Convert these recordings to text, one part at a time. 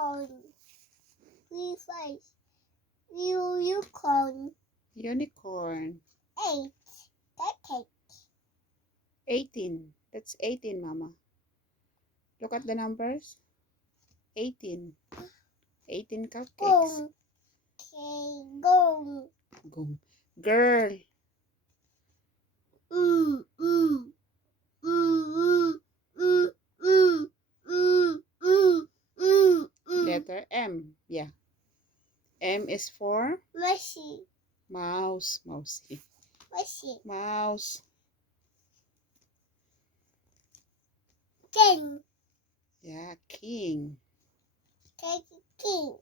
Unicorn. 3 5. Unicorn. Unicorn. 8. Cupcake. 18. That's 18, Mama. Look at the numbers. 18. 18 cupcakes. Okay, go. Gum. Girl. Mm, mm, mm, mm, mm, mm, mm, mm, mm, mm. Letter M. Yeah. M is for Mushy. mouse. Mousey. Mushy. Mouse. 10. Yeah. King. King. King.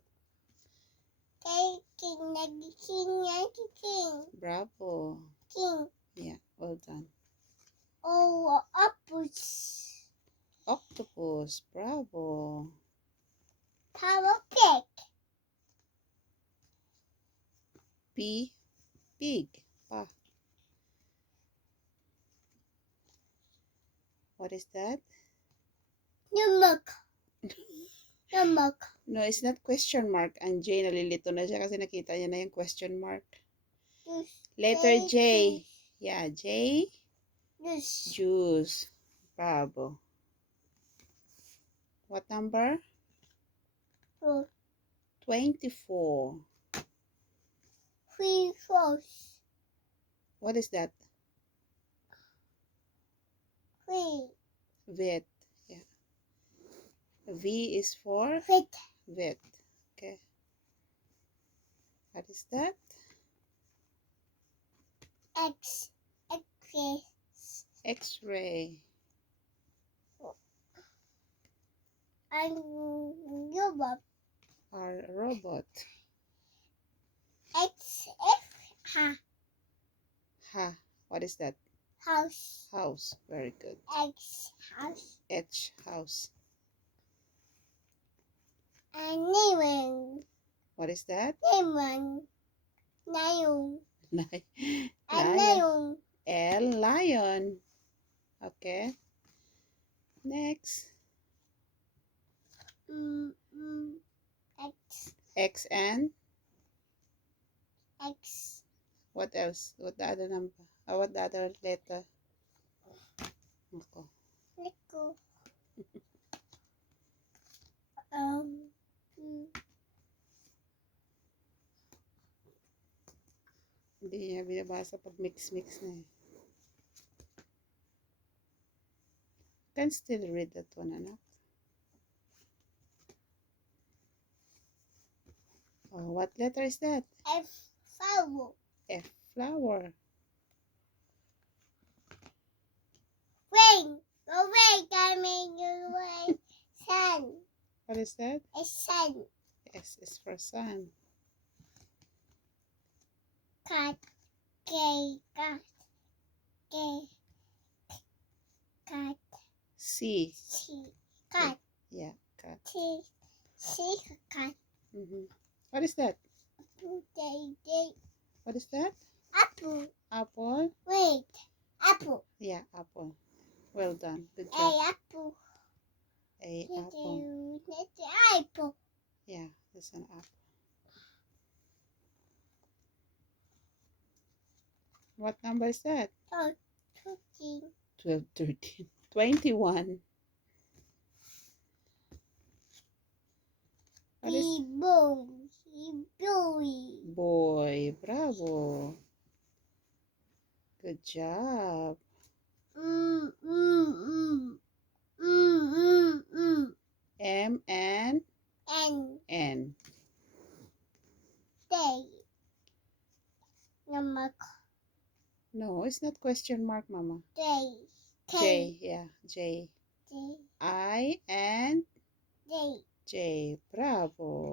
King. Bravo. King. Yeah. Well done. Oh, apples. Octopus. Bravo. Power pig. P. Pig. Pa. What is that? Numok. Numok. No, it's not question mark. Ang J, nalilito na siya kasi nakita niya na yung question mark. Letter J. Yeah, J. Juice. Juice. Bravo. What number? 24. 3 4. What is that? 3. Vet. Yeah. V is for Fit. vet. Okay. What is that? X. X. X-ray. And robot. Or robot. X. F. Ha. Ha. What is that? House. House. Very good. X. House. H. House. And lemon. What is that? Lemon. Lion. Lion. And lion. L. Lion. Okay. Next. X. X and X. what else? What the other number? What the other letter? Okay. Let's go. Hindi niya binabasa pag mix-mix na eh. Can still read that one, anak. Oh, what letter is that? F. Flower. F. Flower. Rain. Away, coming away. Sun. What is that? A sun. S is for sun. Cat. K. Cat. K. Cat. C. C. Cat. Yeah, cat. T. C. Cat. What is that? J. What is that? Apple. Apple. Wait. Apple. Yeah, apple. Well done. Good A. job. Apple. A apple. That's apple. Yeah, that's an apple. What number is that? 13. 12, 13, 21. What is boy? Bravo. Good job. M and N. Day. Number. No, it's not question mark, Mama. Day. J, yeah, J. J. I and J. J. Bravo.